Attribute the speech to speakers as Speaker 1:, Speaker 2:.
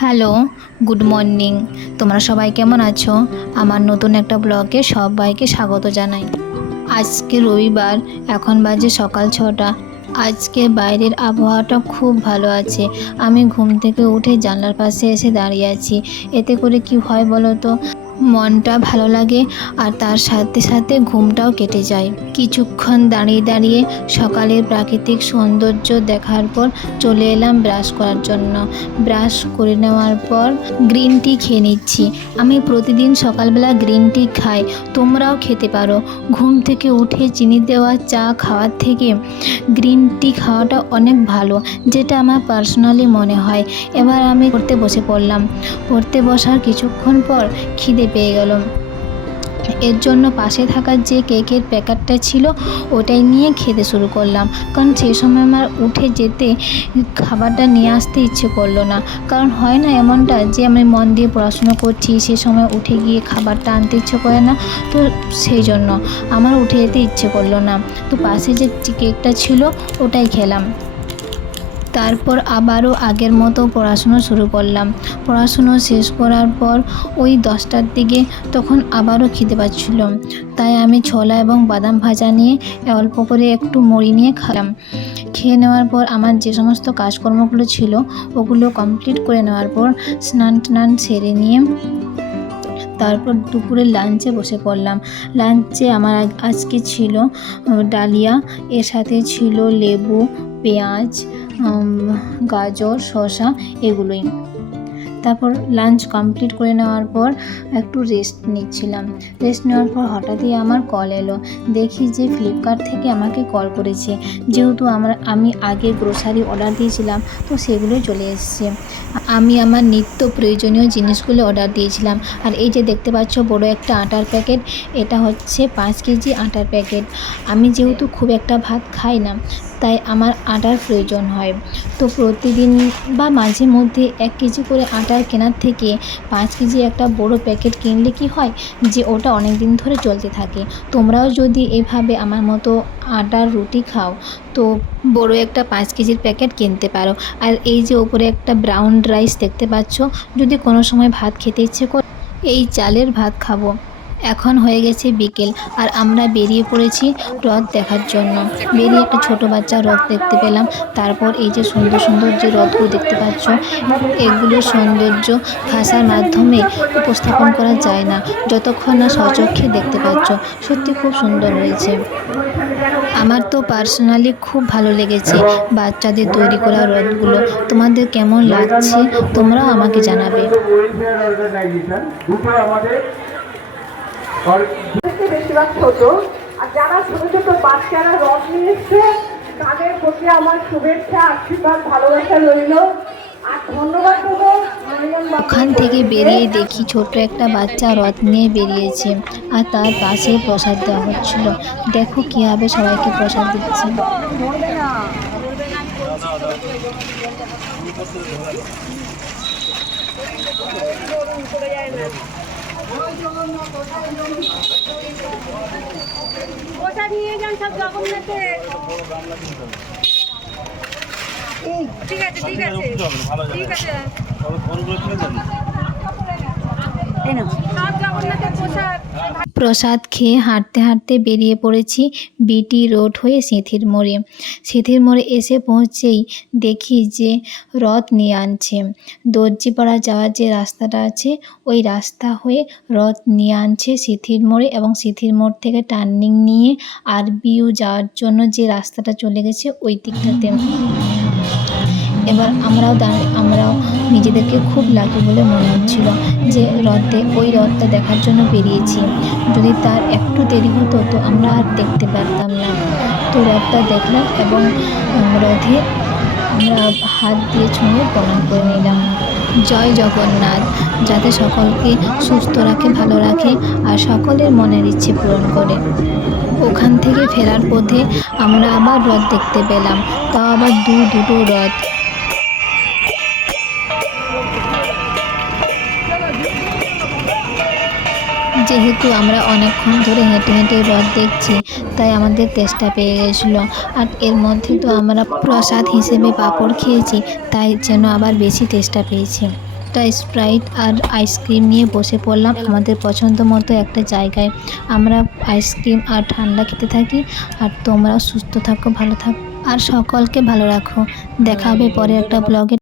Speaker 1: Hello, good morning. তোমরা সবাই কেমন আছো? আমার নতুন একটা ব্লগে সবাইকে স্বাগত জানাই। আজকে রবিবার, এখন বাজে সকাল ছটা। আজকে বাইরের আবহাওয়াটা খুব ভালো আছে। আমি ঘুম থেকে উঠে জানলার পাশে এসে দাঁড়িয়ে আছি। এতে করে কি হয় বলো তো? মনটা ভালো লাগে আর তার সাথে সাথে ঘুমটাও কেটে যায়। কিছুক্ষণ দাঁড়িয়ে দাঁড়িয়ে সকালের প্রাকৃতিক সৌন্দর্য দেখার পর চলে এলাম ব্রাশ করার জন্য। ব্রাশ করে নেওয়ার পর গ্রিন টি খেয়ে নিচ্ছি। আমি প্রতিদিন সকালবেলা গ্রিন টি খাই, তোমরাও খেতে পারো। ঘুম থেকে উঠে চিনি দেওয়া চা খাওয়ার থেকে গ্রিন টি খাওয়াটা অনেক ভালো, যেটা আমার পার্সোনালি মনে হয়। এবার আমি পড়তে বসে পড়লাম। পড়তে বসার কিছুক্ষণ পর খিদে পেয়ে গেল এর জন্য পাশে থাকার যে কেকের প্যাকেটটা ছিল, ওটাই নিয়ে খেতে শুরু করলাম। কারণ সেই সময় আমার উঠে যেতে খাবারটা নিয়ে আসতে ইচ্ছে করল না। কারণ হয় না এমনটা যে আমি মন দিয়ে পড়াশুনো করছি, সে সময় উঠে গিয়ে খাবারটা আনতে ইচ্ছে করে না। তো সেই জন্য আমার উঠে যেতে ইচ্ছে করল না। তো পাশে যে কেকটা ছিল, ওটাই খেলাম। তারপর আবারও আগের মতো পড়াশুনো শুরু করলাম। পড়াশুনো শেষ করার পর ওই দশটার দিকে তখন আবারও খিদে পাচ্ছিল। তাই আমি ছোলা এবং বাদাম ভাজা নিয়ে অল্প করে একটু মুড়ি নিয়ে খেলাম। খেয়ে নেওয়ার পর আমার যে সমস্ত কাজকর্মগুলো ছিল, ওগুলো কমপ্লিট করে নেওয়ার পর স্নান টান সেরে নিয়ে তারপর দুপুরে লাঞ্চে বসে পড়লাম। লাঞ্চে আমার আজকে ছিল ডালিয়া, এর সাথে ছিল লেবু, পেঁয়াজ গাজর, শসা এগুলোই। তারপর লাঞ্চ কমপ্লিট করে নেওয়ার পর একটু রেস্ট নিচ্ছিলাম। রেস্ট নেওয়ার পর হঠাৎই আমার কল এলো। দেখি যে ফ্লিপকার্ট থেকে আমাকে কল করেছে। যেহেতু আমার, আমি আগে গ্রোসারি অর্ডার দিয়েছিলাম, তো সেগুলোই চলে এসেছে। আমি আমার নিত্য প্রয়োজনীয় জিনিসগুলো অর্ডার দিয়েছিলাম। আর এই যে দেখতে পাচ্ছ বড় একটা আটার প্যাকেট এটা হচ্ছে পাঁচ কেজি আটার প্যাকেট আমি যেহেতু খুব একটা ভাত খাই না তাই আমার আটার প্রয়োজন হয়। তো প্রতিদিন বা মাঝে মধ্যে এক কেজি করে আটার কেনার থেকে পাঁচ কেজি একটা বড় প্যাকেট কিনলে কি হয়? যে ওটা অনেক দিন ধরে চলতে থাকে। তোমরাও যদি এভাবে আমার মতো আটার রুটি খাও, তো বড় একটা পাঁচ কেজির প্যাকেট কিনতে পারো। আর এই যে ওপরে একটা ব্রাউন রাইস দেখতে পাচ্ছ, যদি কোনো সময় ভাত খেতে ইচ্ছে করে, এই চালের ভাত খাব। এখন হয়ে গেছে বিকেল আর আমরা বেরিয়ে পড়েছি রথ দেখার জন্য। বেরিয়ে একটা ছোট বাচ্চা রথ দেখতে পেলাম। তারপর এই যে সুন্দর সুন্দর যে রথগুলো দেখতে পাচ্ছ এগুলোর সৌন্দর্য ভাষার মাধ্যমে উপস্থাপন করা যায় না। যতক্ষণ না সচক্ষে দেখতে পাচ্ছ, সত্যি খুব সুন্দর হয়েছে। আমার তো পার্সোনালি খুব ভালো লেগেছে বাচ্চাদের তৈরি করা রথগুলো। তোমাদের কেমন লাগছে তোমরাও আমাকে জানাবে।
Speaker 2: বেশিরভাগ ছোট। আর যারা ছোট ছোট বাচ্চারা রথ নিয়ে এসছে তাদের প্রতি আমার শুভেচ্ছা আশীর্বাদ ভালোবাসা রইল।
Speaker 1: ওখান থেকে বেরিয়ে দেখি ছোট একটা বাচ্চা রথ নিয়ে বেরিয়েছে আর তার পাশে প্রসাদ দেওয়া হচ্ছিল। দেখো কীভাবে সবাইকে প্রসাদ দিচ্ছে।
Speaker 2: ওটা নিয়ে যান সব জগন্নাথে। ঠিক আছে ঠিক আছে। ঠিক আছে। প্রসাদ
Speaker 1: খেয়ে হাঁটতে হাঁটতে বেরিয়ে পড়েছি বিটি রোড হয়ে সিঁথির মোড়ে। সিঁথির মোড়ে এসে পৌঁছেই দেখি যে রথ নিয়ে আনছে। দর্জিপাড়া যাওয়ার যে রাস্তাটা আছে, ওই রাস্তা হয়ে রথ নিয়ে আনছে সিঁথির মোড়ে এবং সিঁথির মোড় থেকে টার্নিং নিয়ে আরবিউ যাওয়ার জন্য যে রাস্তাটা চলে গেছে, ওই দিকটাতে। এবার আমরাও আমরাও নিজেদেরকে খুব লাকি বলে মনে হচ্ছিল যে রথে ওই রথটা দেখার জন্য বেরিয়েছি। যদি তার একটু দেরি হতো তো আমরা আর দেখতে পারতাম না। তো রথটা দেখলাম এবং রথে আমরা হাত দিয়ে ছুঁয়ে প্রণাম করে নিলাম। জয় জগন্নাথ, যাতে সকলকে সুস্থ রাখে, ভালো রাখে আর সকলের মনের ইচ্ছে পূরণ করে। ওখান থেকে ফেরার পথে আমরা আবার রথ দেখতে পেলাম। তাও আবার দু দুটো রথ যেহেতু আমরা অনেকক্ষণ ধরে হেঁটে হেঁটে রথ দেখছি, তাই আমাদের তেষ্টা পেয়ে গেছিল। আর এর মধ্যে তো আমরা প্রসাদ হিসেবে পাঁপড় খেয়েছি, তাই যেন আবার বেশি তেষ্টা পেয়েছি। একটা স্প্রাইট আর আইসক্রিম নিয়ে বসে পড়লাম আমাদের পছন্দ মতো একটা জায়গায়। আমরা আইসক্রিম আর ঠান্ডা খেতে থাকি, আর তোমরা সুস্থ থাকো, ভালো থাকো, আর সকলকে ভালো রাখো। দেখা হবে পরে একটা ব্লগে